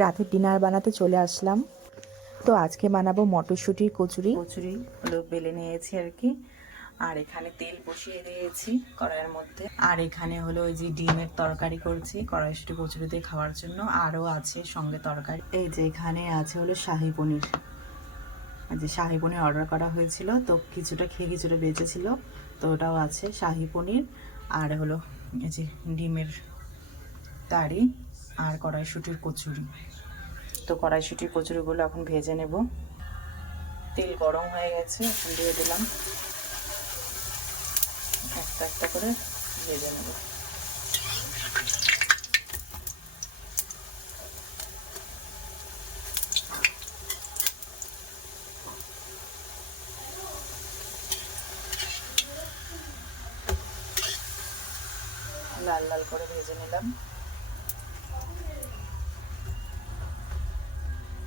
রাতের ডিনার বানাতে চলে আসলাম। তো আজকে বানাবো মটরশুঁটির কচুরি। হলো বেলে নিয়েছি আর কি। আর এখানে তেল বসিয়ে দিয়েছি কড়াইয়ের মধ্যে। আর এখানে হলো ওই যে ডিমের তরকারি করছি কড়াইশুঁটি কচুরি দিয়ে খাওয়ার জন্য। আরও আছে সঙ্গে তরকারি। এই যে এখানে আছে হলো শাহি পনির। যে শাহি পনির অর্ডার করা হয়েছিল, তো কিছুটা খেয়ে কিছুটা বেঁচেছিল, তো ওটাও আছে শাহি পনির। আর হলো এই যে ডিমের কারি আর কড়াইশুঁটির কচুরি। তো কড়াইশুঁটির কচুরিগুলো এখন ভেজে নেব। তেল গরম হয়ে গেছে, এখন দিয়ে দিলাম। একটা একটা করে ভেজে নেব। লাল লাল করে ভেজে নিলাম।